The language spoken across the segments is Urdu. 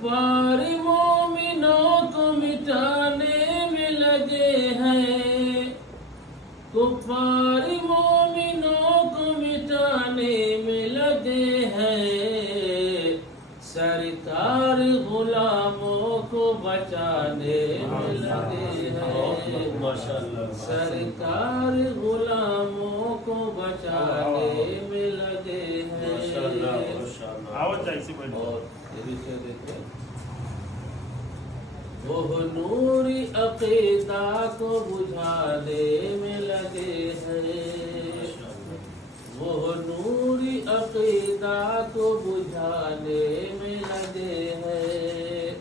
کفار مومنوں کو مٹانے میں لگے ہیں، کفار مومنوں کو مٹانے میں لگے ہیں، سرکار غلاموں کو بچانے میں لگے ہیں، سرکار غلاموں کو بچانے میں لگے ہیں۔ اور یہ بھی سے دیکھیں، وہ نور عقیدہ کو بجھانے میں لگے ہیں، وہ نور عقیدہ کو بجھانے میں لگے ہیں،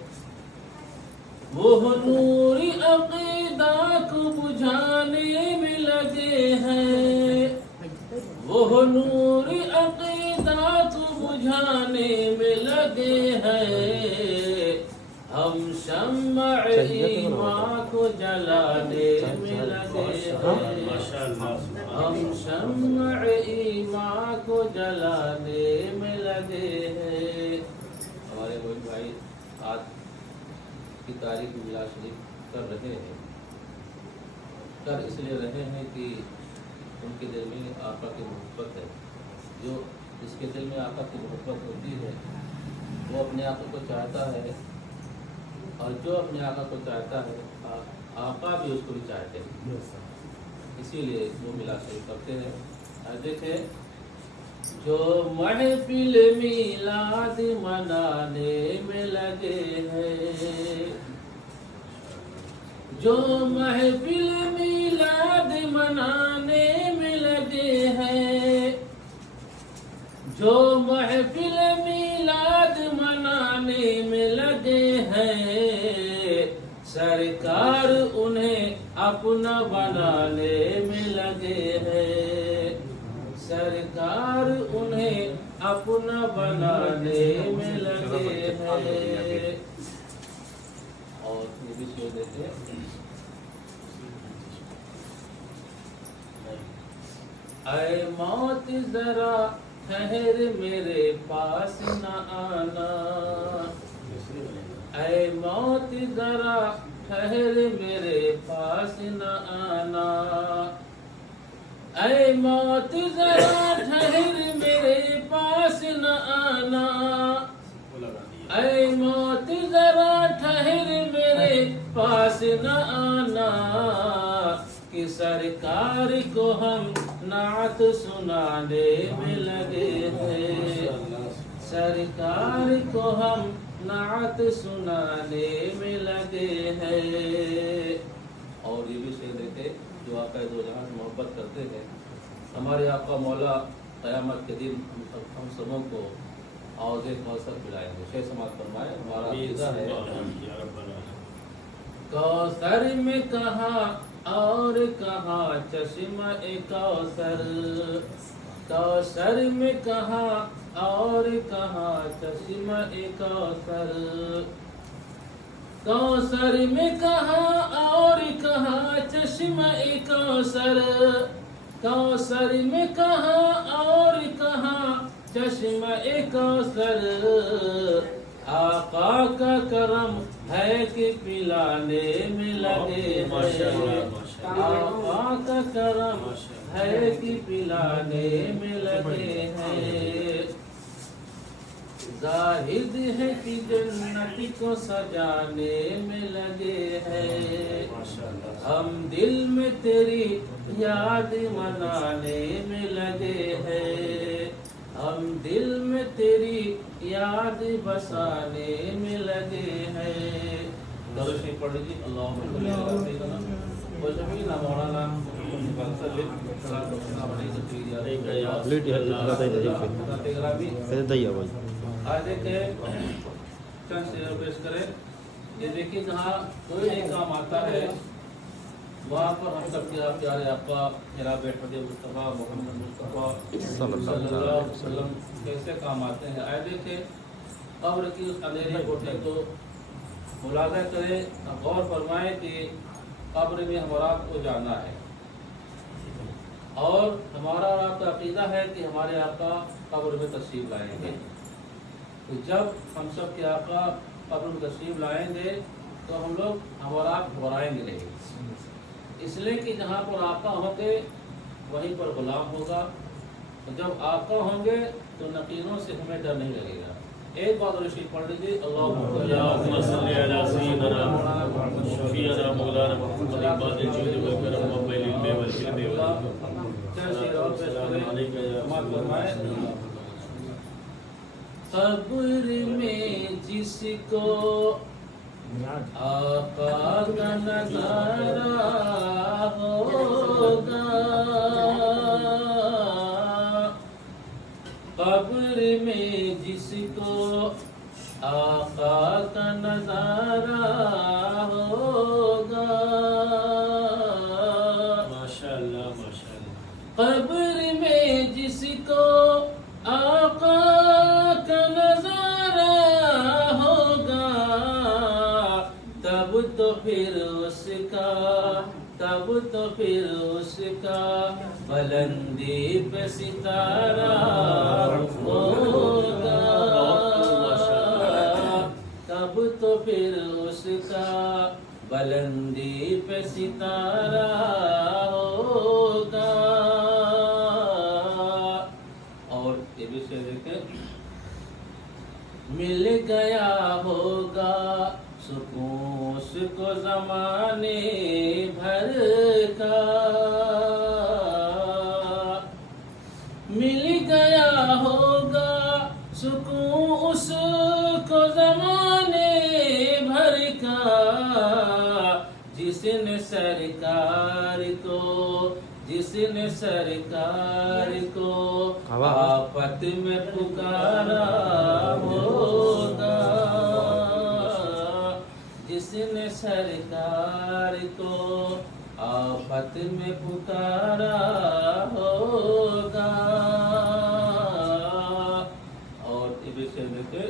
وہ نور عقیدہ کو بجھانے میں لگے ہیں، وہ نور عقیدہ کو بجھانے میں لگے ہیں، ہم شمع ایمان کو جلانے میں لگے ہیں، ہم شمع ایمان کو جلانے میں لگے ہیں۔ ہمارے کوئی بھائی آج کی تاریخ میلاد شریف کر رہے ہیں، کر اس لیے رہے ہیں کہ ان کے دل میں آقا کی محبت ہے، جو جس کے دل میں آقا کی محبت ہوتی ہے وہ اپنے آقا کو چاہتا ہے، اور جو اپنے آقا کو چاہتا ہے آقا بھی اس کو بھی چاہتے ہیں، اسی لیے وہ میلاد شریف کرتے ہیں۔ اور دیکھیں، جو محفل میلاد منانے میں لگے ہیں، جو محفل میلاد منانے میں لگے ہیں، جو محفل میلاد منانے میں لگے ہیں، سرکار انہیں اپنا بنانے میں لگے ہیں، سرکار انہیں اپنا بنانے میں لگے ہیں۔ اور یہ بھی شعر دیتے ہیں، اے موت ذرا ٹھہر میرے پاس نہ آنا، اے موت ذرا ٹھہر میرے پاس نہ آنا، اے موت ذرا ٹھہر میرے پاس نہ آنا، اے موت ذرا ٹھہر میرے پاس نہ آنا، کہ سرکار کو ہم نعت سنانے میں لگے ہیں، سرکار کو ہم نعت سنانے میں لگے ہیں۔ اور یہ بھی شعر دیکھے، جو آقا دو جہاں سے محبت کرتے ہیں، ہمارے آقا مولا قیامت کے دن ہم سبوں کو حوض کوثر پلائیں گے۔ شیخ سماعت فرمائے، ہمارا عقیدہ ہے، کوثر میں کہاں اور کہاں چشمہ کوثر، کوثر میں کہاں اور کہاں چشمہ کوثر، کوثر میں کہاں اور کہاں چشمہ کوثر، کوثر میں کہاں اور کہاں چشمہ کوثر، آقا کا کرم ہے کہ پلانے میں لگے ہیں، آقا کا کرم ہے کہ پلانے میں لگے ہیں، زاہد ہے کہ جنت کو سجانے میں لگے ہیں، ہم دل میں تیری یاد منانے میں لگے ہیں، ہم دل میں تیری یاد بسانے میں لگے ہیں۔ درود شریف پڑھ لیجیے، اللہم صلی علی سیدنا و شفیعنا مولانا آج دیکھیں چند شعر پیش کریں۔ یہ دیکھیں جہاں کوئی نہیں کام آتا ہے وہاں پر ہم سب کے پیارے آقا جناب احمد مصطفیٰ محمد مصطفیٰ صلی اللہ علیہ وسلم کیسے کام آتے ہیں۔ آئے دیکھیں قبر کی اس اندھیری کوٹھی کو ملاحظہ کریں، غور فرمائیں کہ قبر میں ہمارا کو جانا ہے، اور ہمارا اور آپ کا عقیدہ ہے کہ ہمارے آقا قبر میں تشریف لائیں گے۔ تو جب ہم سب کے آقا قبر میں تشریف لائیں گے تو ہم لوگ ہمارا گھبرائیں گے نہیں، اس لیے کہ جہاں پر آقا ہوں گے وہیں پر غلام ہوگا، جب آقا ہوں گے تو نقیروں سے ہمیں ڈر نہیں لگے گا۔ ایک بات اور شریف پڑھ لیجیے، اللهم صل على سيدنا محمد شفيعنا مولانا محمد عباد الجود والكرم وقبل البيع والحلم والسلام عليك يا رسول الله۔ قبر میں جس کو آقا کا نظارہ ہوگا، قبر میں جس کو آقا کا نظارہ ہوگا، ماشاءاللہ ماشاءاللہ، قبر میں جس کو آقا کا نظارہ ہوگا، تب تو پھر اس کا بلندی پہ ستارہ ہوگا، تب تو پھر اس کا بلندی پہ ستارہ ہوگا۔ اور یہ بھی سے دیکھیں، مل گیا ہوگا سکون اس کو زمانے بھر کا، مل گیا ہوگا سکون اس کو زمانے بھر کا، جس نے سرکار کو آفت میں پکارا ہوگا، جس نے سرکار کو آفت میں پکارا ہوگا۔ اور ابھی سے دیکھیں،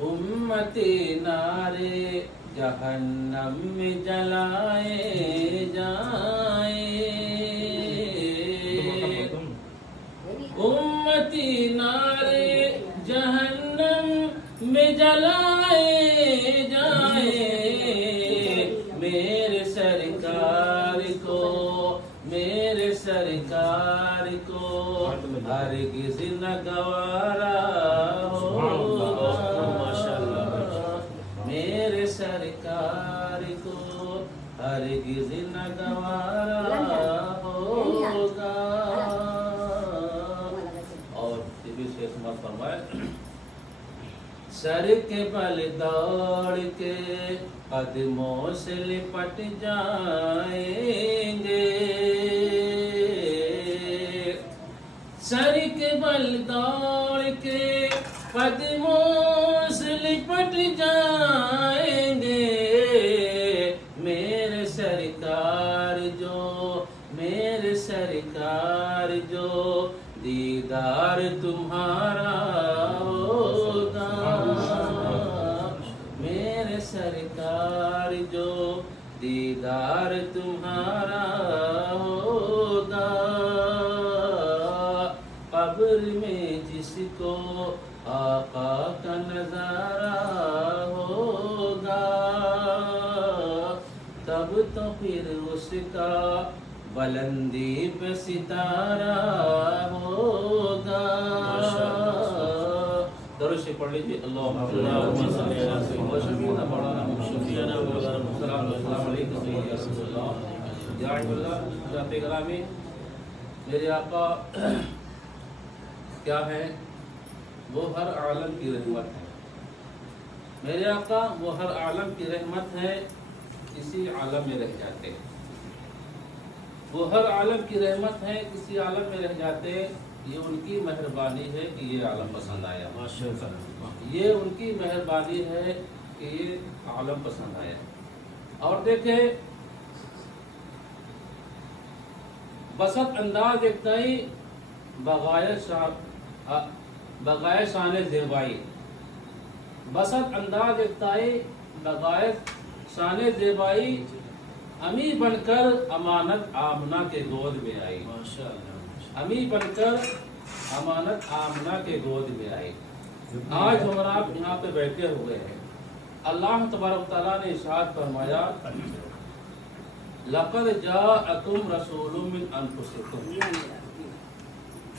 امتی نارے جہنم میں جلائے جائیں، امتی نارے جہنم میں جلائے جائیں، میرے سرکار کو ہرگز نہ گوارا ہوگا، میرے سرکار کو ہرگز نہ گوارا ہوگا۔ اور بھی شیخ مت فرمائے، سر کے بل دوڑ کے قدموں سے لپٹ جائیں گے، سر کے بل دوڑ کے قدموں سے لپٹ جائیں گے، میرے سرکار جو دیدار تمہارا ہوگا، میرے سرکار جو دیدار تمہارا ہوگا، قبر میں جس کو آقا کا نظارہ ہوگا، تب تو پھر اس کا بلندی پہ ستارہ ہوگا۔ درود سے پڑھ لیجیے، اللہم صل علی سیدنا مولانا شفیعنا مولانا محمد السلام علیکم سیدنا رسول اللہ۔ یا عباد اللہ، ذات گرامی، میرے آقا کیا ہے؟ وہ ہر عالم کی رحمت ہے، میرے آقا وہ ہر عالم کی رحمت ہے، کسی عالم میں رہ جاتے، وہ ہر عالم کی رحمت ہے، کسی عالم میں رہ جاتے، یہ ان کی مہربانی ہے کہ یہ عالم پسند آیا، یہ ان کی مہربانی ہے کہ یہ عالم پسند آیا۔ اور دیکھیں، بسط انداز ایک تئی بغیر شان زیبائی، بسط انداز ایک تئی بغیر شان زیبائی، امی بن کر امانت آمنہ کے گود میں آئی، امی بن کر امانت آمنہ کے گود میں آئی۔ آج ہم اور آپ یہاں پہ بیٹھے ہوئے ہیں، اللہ تبارک تعالیٰ نے ارشاد فرمایا لقد جاءکم رسول من انفسکم،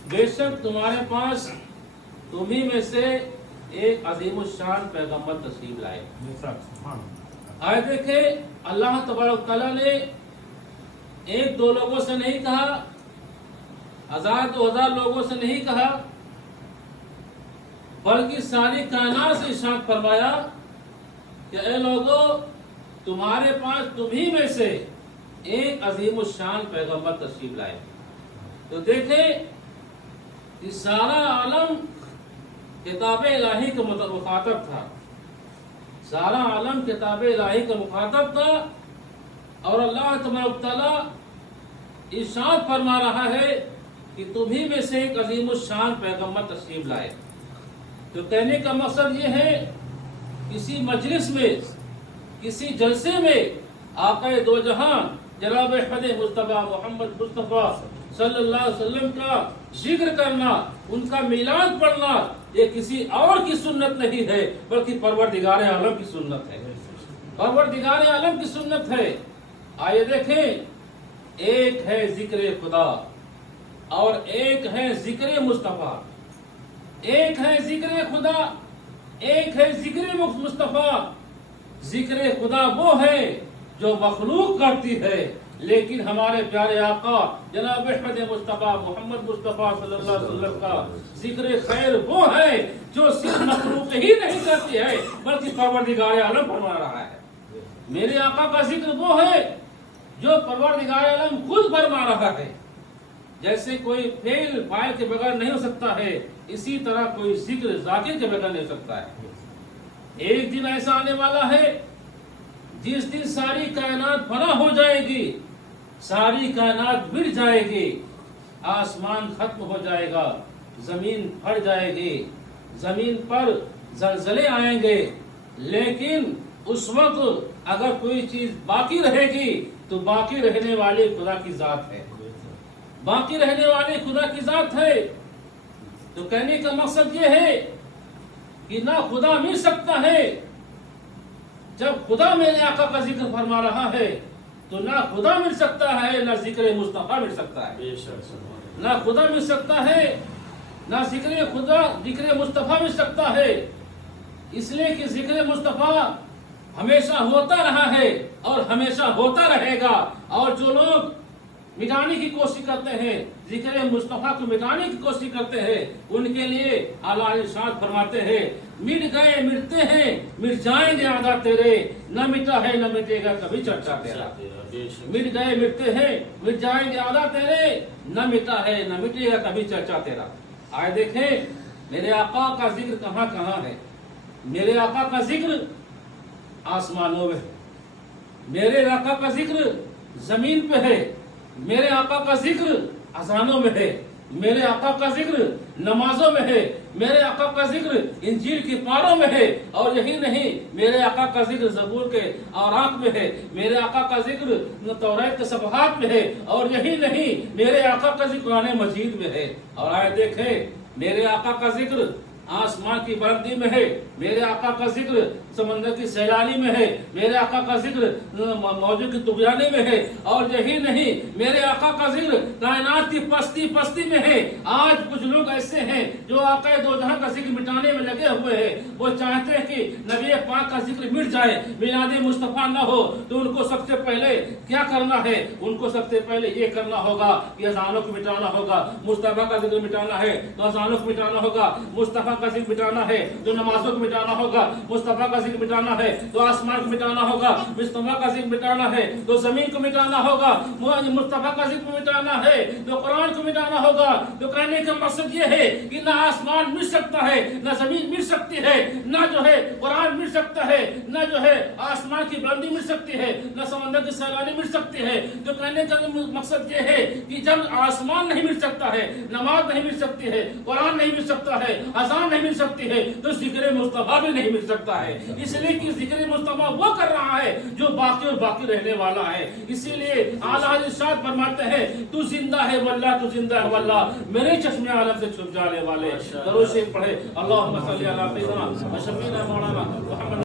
بے شک تمہارے پاس تمہیں میں سے ایک عظیم الشان پیغمبر تشریف لائے۔ آئے دیکھیں اللہ تبارک تعالیٰ نے ایک دو لوگوں سے نہیں کہا، ہزار دو ہزار لوگوں سے نہیں کہا، بلکہ ساری کائنات سے ارشاد فرمایا کہ اے لوگوں تمہارے پاس تمہیں میں سے ایک عظیم الشان پیغمبر تشریف لائے۔ تو دیکھیں کہ سارا عالم کتاب الہی کا مخاطب تھا، سارا عالم کتاب الہی کا مخاطب تھا، اور اللہ تبارک تعالیٰ ارشاد فرما رہا ہے کہ تمہیں میں سے ایک عظیم الشان پیغمبر تشریف لائے۔ تو کہنے کا مقصد یہ ہے کسی مجلس میں، کسی جلسے میں آقا دو جہاں جناب احمد مصطفیٰ محمد مصطفیٰ صلی اللہ علیہ وسلم کا ذکر کرنا، ان کا میلاد پڑھنا، یہ کسی اور کی سنت نہیں ہے بلکہ پروردگار عالم کی سنت ہے، پروردگار عالم کی سنت ہے۔ آئیے دیکھیں، ایک ہے ذکر خدا اور ایک ہے ذکر مصطفیٰ، ایک ہے ذکر خدا، ایک ہے ذکر مصطفیٰ۔ ذکر خدا وہ ہے جو مخلوق کرتی ہے، لیکن ہمارے پیارے آقا جناب احمد مصطفیٰ محمد مصطفیٰ صلی اللہ علیہ وسلم کا ذکر خیر وہ ہے جو صرف مخلوق ہی نہیں کرتی ہے بلکہ پروردگار عالم فرما رہا ہے۔ میرے آقا کا ذکر وہ ہے جو پروردگار عالم خود فرما رہا ہے۔ جیسے کوئی فعل فاعل کے بغیر نہیں ہو سکتا ہے، اسی طرح کوئی ذکر ذاکر کے بغیر نہیں ہو سکتا ہے۔ ایک دن ایسا آنے والا ہے جس دن ساری کائنات فنا ہو جائے گی، ساری کائنات مٹ جائے گی، آسمان ختم ہو جائے گا، زمین پھٹ جائے گی، زمین پر زلزلے آئیں گے، لیکن اس وقت اگر کوئی چیز باقی رہے گی تو باقی رہنے والے خدا کی ذات ہے، باقی رہنے والے خدا کی ذات ہے۔ تو کہنے کا مقصد یہ ہے کہ نہ خدا مل سکتا ہے، جب خدا میرے آقا کا ذکر فرما رہا ہے تو نہ خدا مل سکتا ہے نہ ذکر مصطفیٰ مل سکتا ہے، نہ خدا مل سکتا ہے نہ ذکر خدا ذکر مصطفیٰ مل سکتا ہے، اس لیے کہ ذکر مصطفیٰ ہمیشہ ہوتا رہا ہے اور ہمیشہ ہوتا رہے گا، اور جو لوگ مٹانے کی کوشش کرتے ہیں، ذکر مصطفیٰ کو مٹانے کی کوشش کرتے ہیں، ان کے لیے اعلیٰ ارشاد فرماتے ہیں مٹ گئے مٹتے ہیں مٹ جائیں گے اعداء تیرے، نہ مٹا ہے نہ مٹے گا کبھی چرچا تیرا۔ مٹ گئے مٹتے ہیں مٹ جائیں گے اعداء تیرے، نہ مٹا ہے نہ مٹے گا کبھی چرچا تیرا۔ آئے دیکھیں میرے آقا کا ذکر کہاں کہاں ہے۔ میرے آقا کا ذکر آسمانوں میں ہے، میرے آقا کا ذکر زمین پہ ہے، میرے آقا کا ذکر اذانوں میں ہے، میرے آقا کا ذکر نمازوں میں ہے، میرے آقا کا ذکر انجیل کی پاروں میں ہے، اور یہی نہیں میرے آقا کا ذکر زبور کے اوراق میں ہے، میرے آقا کا ذکر توریت کے صفحات میں ہے، اور یہی نہیں میرے آقا کا ذکر قرآن مجید میں ہے۔ اور آئے دیکھیں میرے آقا کا ذکر آسمان کی بلندی میں ہے، میرے آقا کا ذکر سمندر کی سیلانی میں ہے، میرے آقا کا ذکر موجوں کی طغیانے میں ہے، اور یہی نہیں میرے آقا کا ذکر کائنات کی پستی میں ہے۔ آج کچھ لوگ ایسے ہیں جو آقا دو جہاں کا ذکر مٹانے میں لگے ہوئے ہیں، وہ چاہتے ہیں کہ نبی پاک کا ذکر مٹ جائے، میلاد مصطفیٰ نہ ہو، تو ان کو سب سے پہلے کیا کرنا ہے؟ ان کو سب سے پہلے یہ کرنا ہوگا کہ اذانوں کو مٹانا ہوگا، مصطفیٰ کا ذکر مٹانا ہے تو اذانوں کو مٹانا ہوگا، مصطفیٰ کا ذکر مٹانا ہے تو نمازوں کو مٹانا ہوگا، مصطفیٰ کا ذکر مٹانا ہے تو آسمان کو مٹانا ہوگا، مصطفیٰ کا ذکر مٹانا ہے تو زمین کو مٹانا ہوگا، مصطفیٰ کا ذکر مٹانا ہے تو قرآن کو مٹانا ہوگا۔ تو کہنے کا مقصد یہ ہے کہ نہ آسمان مٹ سکتا ہے نہ زمین مٹ سکتی ہے، نہ جو ہے قرآن مٹ سکتا ہے، نہ جو ہے آسمان کی بلندی مٹ سکتی ہے، نہ سمندر کی سیلانی مٹ سکتی ہے۔ تو کہنے کا مقصد یہ ہے کہ جب آسمان نہیں مٹ سکتا ہے، نماز نہیں مٹ سکتی ہے، قرآن نہیں مٹ سکتا ہے، اذان نہیں مل سکتی ہے تو ذکر مصطفیٰ بھی نہیں مل سکتا ہے، اس لیے کہ ذکر مصطفیٰ وہ کر رہا ہے جو باقی اور باقی رہنے والا ہے۔ اسی لیے اعلیٰ حضرت ارشاد فرماتے ہیں تو زندہ ہے واللہ، تو زندہ ہے واللہ، میرے چشمے عالم سے چھپ جانے والے۔ درود شریف پڑھے، اللہم صلی علی سیدنا و شفیعنا مولانا محمد